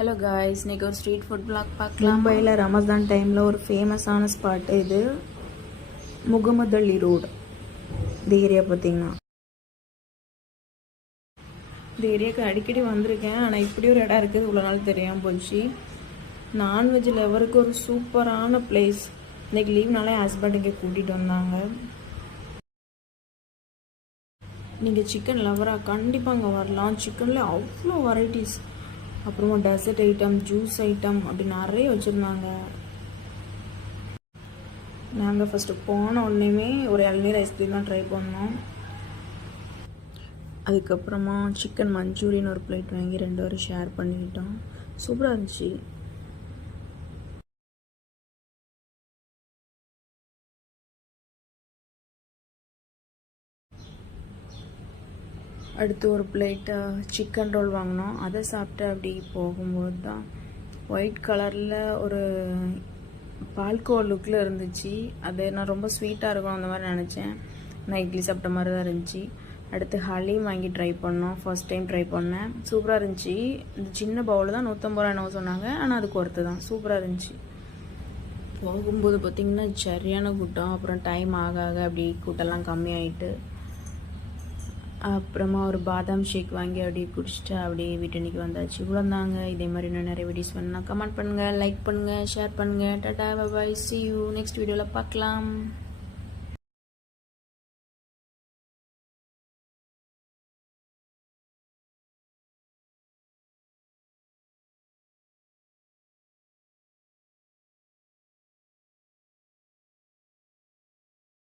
Hello guys, இன்றைக்கி ஒரு street food black பார்க்கலாம். மும்பையில் ரமஸான் டைமில் ஒரு ஃபேமஸான ஸ்பாட்டு இது. முகமது அலி ரோடு. இந்த ஏரியா பார்த்திங்கன்னா, இந்த ஏரியாவுக்கு அடிக்கடி வந்திருக்கேன். ஆனால் இப்படி ஒரு இடம் இருக்குது இவ்வளோ நாள் தெரியாமல் போச்சு. நான்வெஜ் லவருக்கு ஒரு சூப்பரான பிளேஸ். இன்றைக்கி லீவ்னாலே ஹஸ்பண்ட் இங்கே கூட்டிகிட்டு வந்தாங்க. நீங்கள் சிக்கன் லவராக கண்டிப்பாக அங்கே வரலாம். சிக்கனில் அவ்வளோ வெரைட்டிஸ், அப்புறமா டெசர்ட் ஐட்டம், ஜூஸ் ஐட்டம் அப்படி நிறைய வச்சுருந்தாங்க. நாங்கள் ஃபஸ்ட்டு போன உடனேயுமே ஒரு இளநீர் ஐஸ்கிரீம் தான் ட்ரை பண்ணோம். அதுக்கப்புறமா சிக்கன் மஞ்சூரியன் ஒரு பிளேட் வாங்கி 2 பேரும் ஷேர் பண்ணிக்கிட்டோம். சூப்பராக இருந்துச்சு. அடுத்து ஒரு பிளேட்டு சிக்கன் ரோல் வாங்கினோம். அதை சாப்பிட்டு அப்படி போகும்போது தான் ஒயிட் கலரில் ஒரு பால்கோவா லுக்கில் இருந்துச்சு. அது நான் ரொம்ப ஸ்வீட்டாக இருக்கும் அந்த மாதிரி நினச்சேன். நான் இட்லி சாப்பிட்ட மாதிரி தான் இருந்துச்சு. அடுத்து ஹலீம் வாங்கி ட்ரை பண்ணோம். ஃபர்ஸ்ட் டைம் ட்ரை பண்ணேன். சூப்பராக இருந்துச்சு. இந்த சின்ன பவுல் தான் 150 ரூபா என்னவோ சொன்னாங்க. ஆனால் அதுக்கு ஒருத்து தான். சூப்பராக இருந்துச்சு. போகும்போது பார்த்திங்கன்னா சரியான கூட்டம். அப்புறம் டைம் ஆக ஆக அப்படி கூட்டம்லாம் கம்மியாயிட்டு அப்புறமா ஒரு பாதாம் ஷேக் வாங்கி அப்படியே குடிச்சிட்டு அப்படியே வீட்டன்னைக்கு வந்தாச்சு. இவ்வளோ தாங்க. இதே மாதிரி இன்னும் நிறைய வீடியோஸ் பண்ணால் கமெண்ட் பண்ணுங்கள், லைக் பண்ணுங்கள், ஷேர் பண்ணுங்கள். டாடா, பாய், see you நெக்ஸ்ட் வீடியோவில் பார்க்கலாம்.